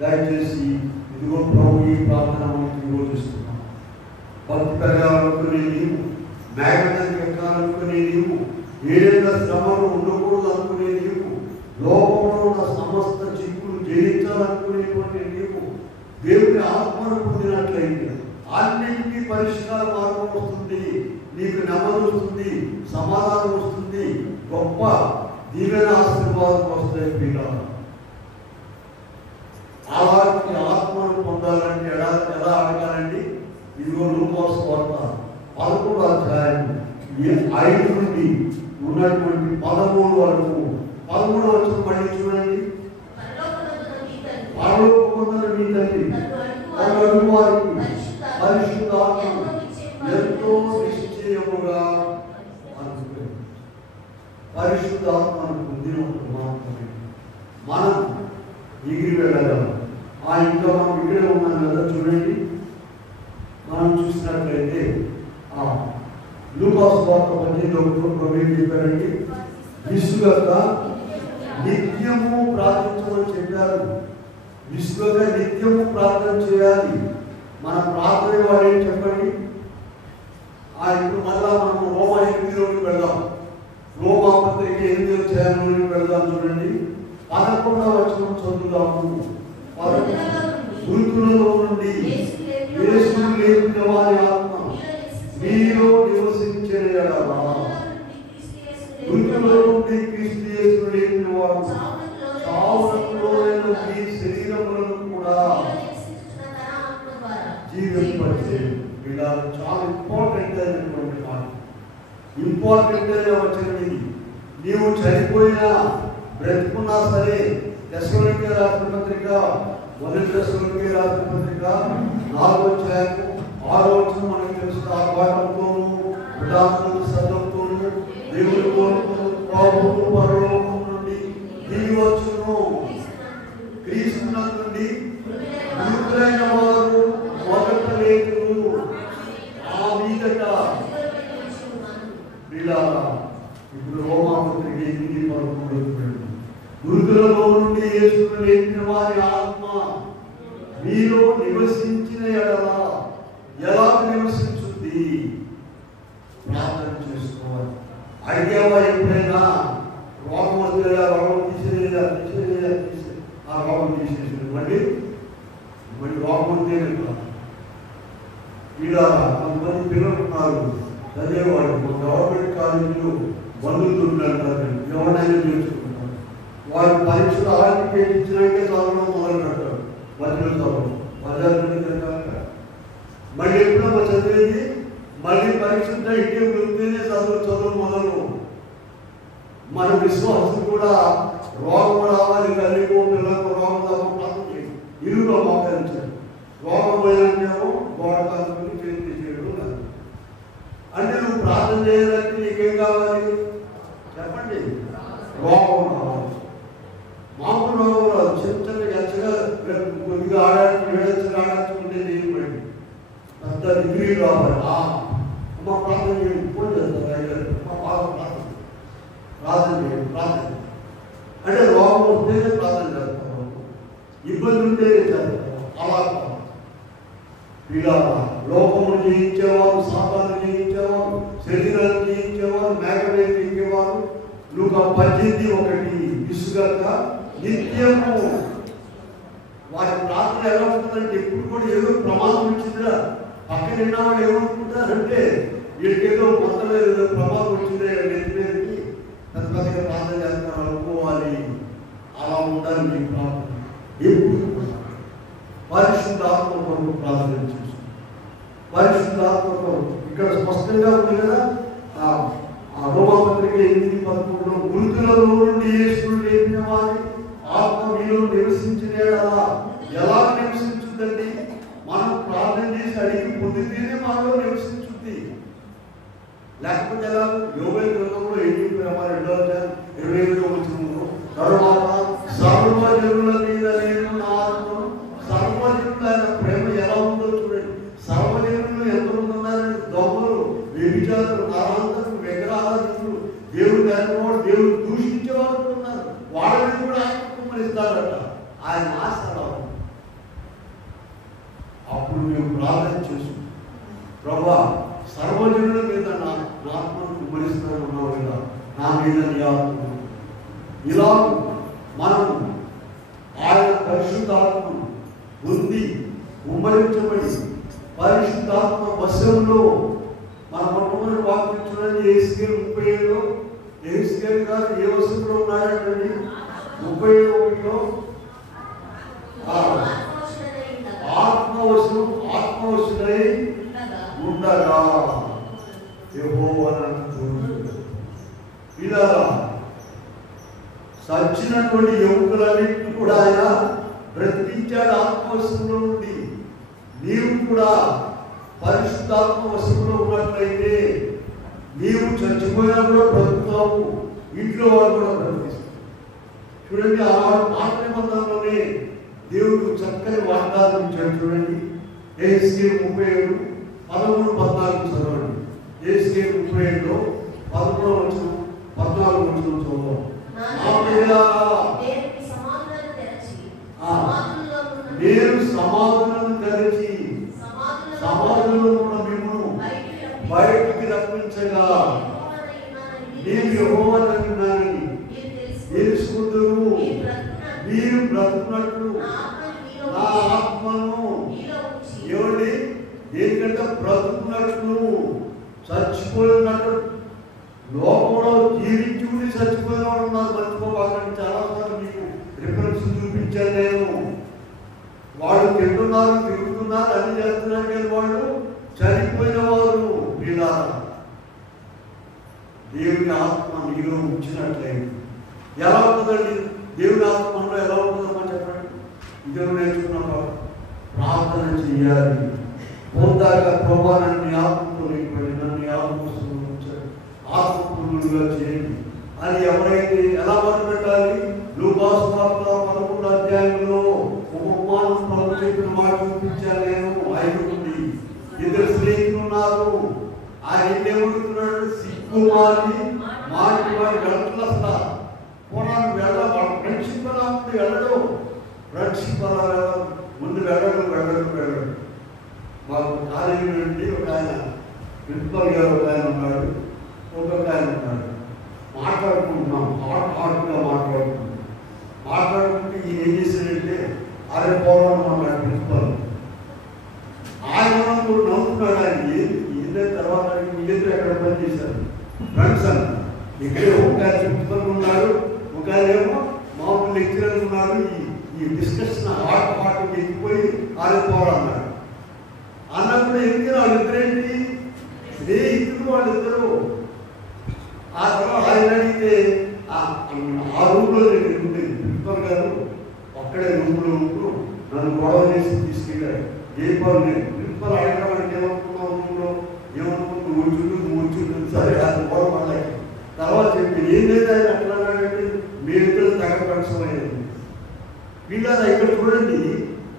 దయచేసి ఇదిగో ప్రభు ఈ ప్రార్థన నిర్వహిస్తున్నాం. భక్తి పెరగాలనుకునే నీవు, మేఘాన్ని ఎక్కాలనుకునే నీవు, ఏదైనా శ్రమలు ఉండకూడదు అనుకునే నీవు, లోకంలో ఉన్న సమస్త చిక్కులు జయించాలనుకునేటువంటి నీవు దేవుని ఆత్మను పొందినట్లయితే అన్నింటికీ పరిష్కార మార్గం వస్తుంది, నీకు నెమ్మది వస్తుంది, సమాధానం వస్తుంది, గొప్ప దీవెన ఆశీర్వాదం వస్తాయి. పిల్లలు అలాంటి ఆత్మను పొందాలంటే ఎలా అడగాలండి? ఇదిగో లూకాసు వార్త 11వ అధ్యాయం 5 నుండి ఉన్నటువంటి 13 వరకు 13వ వచనం మళ్ళీ చూడండి. పరలోకమందున్న మీ తండ్రి తన అడుగు వారికి పరిశుద్ధాత్మను ఎంతో నిశ్చయముగా అనుగ్రహించాడు. పరిశుద్ధాత్మను పొందినప్పుడు మాత్రమే మనం ఎగిరి వెళ్ళగలం. ఇంకా మనం ఇక్కడే ఉన్నాం కదా, చూడండి. మనం చూసినట్లయితే లూకాసు వార్త 18వ ఏం చెప్పారండి? విసుగక నిత్యము ప్రార్థించమని చెప్పారు. విసుగక నిత్యము ప్రార్థన చేయాలి. మన ప్రార్థన వాడు ఏం చెప్పండి? ఇప్పుడు మళ్ళా మనం రోమా 8లోకి వెళ్దాం. రోమా పత్రిక 8వ అధ్యాయంలోకి వెళ్దాం. చూడండి, 11వ వచనం చదువుదాము. మృతులలో నుండి యేసు లేపిన వారి ఆత్మ మీలో నివసించే ఎడల, మృతులలో నుండి క్రీస్తు యేసును లేపిన వారు చావునకు మీ శరీరములను కూడా జీవింపజే. ఇలా చాలా ఇంపార్టెంట్ అయినటువంటి మాట. ఇంపార్టెంట్ అయిన వచనం ఇది. నీవు చనిపోయినా బ్రతుకున్నా సరే, దశలోనికే రాసిన పత్రిక 1 దశలోనికే రాసిన పత్రిక 4వ అధ్యాయం 6వ వచనం మనకు తెలుసు. ఆ పాఠంతోనూ విధానంతో సదంతోనూ దేవుని కోరుకును ప్రభువు పరలోకం నుండి దిగి వచ్చును. క్రీస్తు నుండి మృతులైన వారు మొదట లేకును, ఆ మీదట ఇప్పుడు రోమా పత్రిక 8:11 మృతులలో నుండి యేసును లేపిన వారి ఆత్మ మీలో నివసించిన ఎడల ఎలా నివసించుద్ది? ప్రార్థన చేసుకోవాలి. అడిగావా ఎప్పుడైనా? రోగం వస్తే రోగం తీసేదా? ఆ రోగం తీసేసి మళ్ళీ రోగం వస్తే ఇలా కొంతమంది పిల్లలు ఉన్నారు చదివేవాడు. గవర్నమెంట్ కాలేజీలో బంధువులు అంటారు, ఎవరైనా నేర్చుకుంటారు. వారు పరీక్షలు హాల్ టికెట్ ఇచ్చినాకే చదవడం మొదలు పెట్టారు. మధ్యలో చదవడం మళ్ళీ ఎప్పుడో చదివేది మళ్ళీ పరీక్ష ఇంటికి వెళ్తేనే చదువు మొదలు. మన విశ్వాసం కూడా రోగం రావాలి, తల్లికో పిల్లలకు రోగం తప్ప ఇరువులో మోకరించారు. రోగం పోయినాకేమో గోడ కాలుకొని చేతి చేయడం కాదు. అంటే నువ్వు ప్రార్థన చేయాలంటే నీకేం కావాలి చెప్పండి? రోగం కావాలి. మామూలు రోగం రాదు. చిన్న ఎచ్చగా కొద్దిగా ఆడాచుకుంటే నేను పడి అంత డిగ్రీ కావాలి. అమ్మ ప్రార్థన చేయండి, ఫోన్ చేస్తారు. మా బాగా ప్రార్థన చేయండి, ప్రార్థన అంటే రోగం వస్తేనే ప్రార్థన చేస్తాను, ఇబ్బంది ఉంటేనే చేస్తాను. అలా ఇలా లోకమును జయించేవారు, శాపాలను జయించేవారు, శరీరాన్ని జయించేవారు, మేఘమే జయించేవారు. లూకా 18:1 విసుగక నిత్యము. వారి ప్రార్థన ఎలా ఉంటుందంటే ఎప్పుడు కూడా ఏదో ప్రమాదం వచ్చిందిరా, పక్కన విన్నవాళ్ళు ఏమనుకుంటారంటే వీళ్ళకేదో మొత్తం ఏదో ప్రమాదం వచ్చిందే నెత్తిమీదకి పెద్దగా ప్రార్థన చేస్తారు అనుకోవాలి. అలా ఉండాలి మీ ప్రార్థన. ఎప్పుడు పరిశుద్ధాత్మ కొరకు ప్రార్థన చేస్తుంది. పరిశుద్ధాత్మ కొరకు ఇక్కడ స్పష్టంగా ఉంది కదా. రోమా పత్రిక 8:11 మృతులలో నుండి యేసును లేపిన వారి ఆత్మ మీలో నివసించిన ఎలా నివసించుందండి? మేము ప్రార్థన చేస్తున్నాం. ప్రభా, సర్వజనుల మీద నా ఆత్మను కుమరిస్తున్నావు కదా, నా మీద నీ ఆత్మ ఇలా మనం ఆయన పరిశుద్ధాత్మ ఉంది ఉమ్మరించబడి పరిశుద్ధాత్మ వశంలో మన మొట్టమొదటి వాక్యం చూడండి. ఎహెజ్కేలు 37లో ఎహెజ్కేలు గారు ఏ వశంలో ఉన్నాడంటే 37లో ఆత్మవశులై ఉండగా యెహోవానందు ఇలా సచ్చినటువంటి ఎముకలన్నింటినీ కూడా ఆయన బ్రతికించాడు ఆత్మవశంలో ఉండి. నీవు కూడా పరిశుద్ధాత్మ వశంలో ఉన్నట్లయితే నీవు చచ్చిపోయినా కూడా బ్రతుకుతావు, ఇంట్లో వాళ్ళు కూడా బ్రతికిస్తావు. చూడండి, ఆనాడు పాత నిబంధనలోనే దేవుడు చక్కని వాగ్దానం ఇచ్చాడు. చూడండి, ఎహెజ్కేలు 37 13, 14 చదవండి. ఎహెజ్కేలు 37లో 13 14 చదవండి. నేను సమాధులను తెరచి సమాధులలో ఉన్న మిమ్మును బయటికి రప్పించగా నేను యెహోవానని తెలుసుకుందురు. మీరు బ్రతుకున్నట్లు నా ఆత్మను ఎవరి దేనికంటే బ్రతుకున్నట్లు చచ్చిపోయినట్లు లోకంలో జీవించి ఉండి చచ్చిపోయిన వాడు ఉన్నారు. మర్చిపోవాలని చాలాసార్లు మీకు రిఫరెన్స్ చూపించాను నేను. వాళ్ళు తింటున్నారు, తిరుగుతున్నారు, అది చేస్తున్నారు, కానీ వాళ్ళు చనిపోయిన వారు. వీళ్ళ దేవుని ఆత్మ నీలో ఉంచినట్లయింది. ఎలా ఉంటుందండి దేవుని ఆత్మలో? ఎలా ఉంటుందమ్మా చెప్పండి. ఇదే నేర్చుకున్నాం. ప్రార్థన చేయాలి. పోతాక ప్రభా నన్ను ఆత్మతో లేకపోయి నన్ను ఆత్మస్తులు ఉంచాడు, ఆత్మపూర్ణులుగా చేయండి అని ఎవరైతే ఎలా మొదలుపెట్టాలి? లూకాసు వార్త 11వ అధ్యాయంలో ఉపమానం ప్రభు చెప్పిన మాట చూపించాను నేను. 5 మంది 2 స్నేహితులు ఉన్నారు. ఆయన ఏమడుగుతున్నాడు? సిగ్గుమాలి మాటి వాడి గంటలు అసలు పోరాడు వెళ్ళ ఫ్రెండ్షిప్ అలా అప్పుడు వెళ్ళడు. ఫ్రెండ్షిప్ అలా ముందు వెళ్ళడు. మాకు కాలేజీ నుండి ఒక ఆయన ప్రిన్సిపల్ గారు ఒక ఆయన ఉన్నాడు, ఒక్కొక్క ఆయన ఉన్నాడు. మాట్లాడుకుంటున్నాం, హాట్గా మాట్లాడుకుంటే ఈయన ఏం చేశాడంటే అరే పోవడం అన్నాడు ప్రిన్సిపల్. ఆయన నవ్వుతున్నాడు. ఆయన ఏదైనా తర్వాత మీతో ఎక్కడ పని చేశారు ఫ్రెండ్స్ అన్న. ఇక్కడ ఒక ఆయన ప్రిన్సిపల్ ఉన్నాడు, ఒక ఆయన ఏమో మామూలు లెక్చరర్ ఉన్నాడు. ఈ డిస్కషన్ హాట్ ఎక్కిపోయి ఆరిపోవడం అన్నాడు. అన్నప్పుడు ఎందుకు వాళ్ళిద్దరేంటి స్నేహితులు వాళ్ళిద్దరు. ఆ తర్వాత ఆయన అడిగితే ఆ రూమ్లో నేను ఉండేది. ప్రిన్సిపల్ గారు ఒక్కడే రూమ్లో ఉంటూ నన్ను గొడవ చేసి తీసుకెళ్ళాడు. ఏ పని లేదు. ప్రిన్సిపల్ అడగడానికి ఏమనుకున్నావు రూమ్లో? ఏమనుకుంటూ కూర్చుంటుంది. సరే అది గొడవ పడలేక తర్వాత చెప్పి ఏం లేదు ఆయన అట్లా అన్నాడంటే మీరిద్దరు తగ్గపరచమైనది. వీళ్ళ ఇక్కడ చూడండి,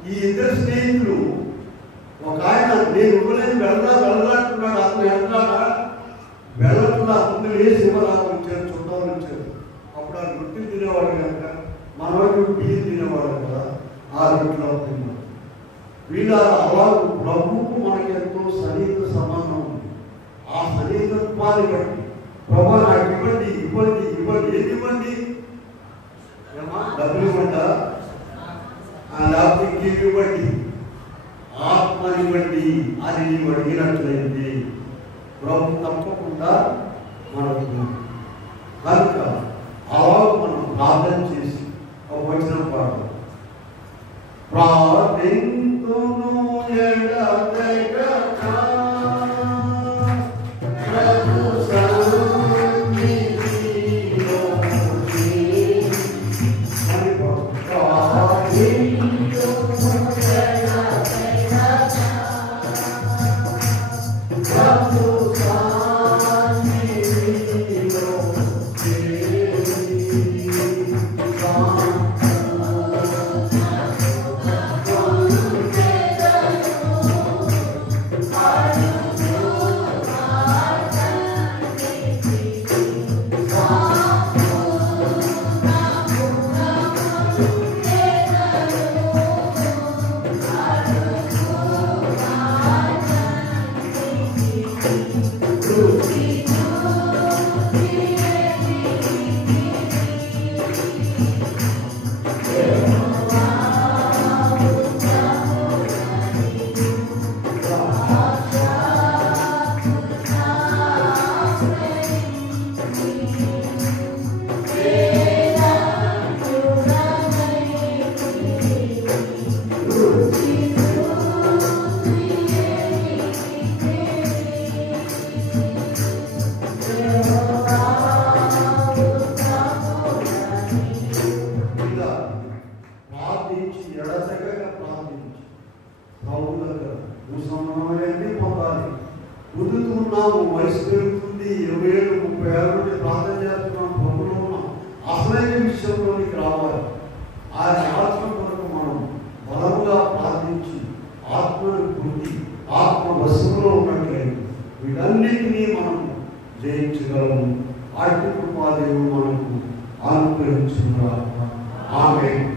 ఈ ఇద్దరు స్నేహితులు ఒక ఆయన నేను ఇవ్వలేదు వెళ్ళాడుతున్నాడు. అతను వెళ్ళకుండా ముందు వేసి ఇవ్వడానికి వచ్చారు, చుట్టాలు వచ్చారు. అప్పుడు ఆ రొట్టె తినేవాడు కనుక మనవాడు బియ్యం తినేవాడు కదా, ఆ రొట్టెలో తిన్నాడు. వీళ్ళ అలా ప్రభువుకు మనకి ఎంతో సన్నిహిత సంబంధం ఉంది. ఆ సన్నిహితత్వాన్ని బట్టి ప్రభు నాకు ఇవ్వండి ఏది ఇవ్వండి, ఏమా డబ్బులు ఇవ్వండా లేకపోతే ఇంకేమి ఇవ్వండి, ఆత్మనివ్వండి అని నీవు అడిగినట్లయింది ప్రభు తప్పకుండా మనకు. కనుక అలా మనం ప్రార్థన చేసి వచ్చిన పాట ప్రార్థింతును ఎడతెగక ప్రభు సన్నిధిలో అని ప్రభు దగ్గర భూసంబంధమైనది పొందాలి. పొందుతున్నాము, వయసు పెరుగుతుంది, 20 ఏళ్ళు 30 ఏళ్ళ నుండి ప్రార్థన చేస్తున్నాం, ప్రభులో ఉన్నాం. అసలైన విషయంలోనికి రావాలి. ఆయన ఆత్మ కొరకు మనం బలముగా ప్రార్థించి ఆత్మను పొంది ఆత్మ వశంలో ఉన్నట్లయితే వీటన్నిటినీ మనం జయించగలము. ఆత్మ కృపాదేవుడు మనకు అనుగ్రహించుగాక. ఆమేన్.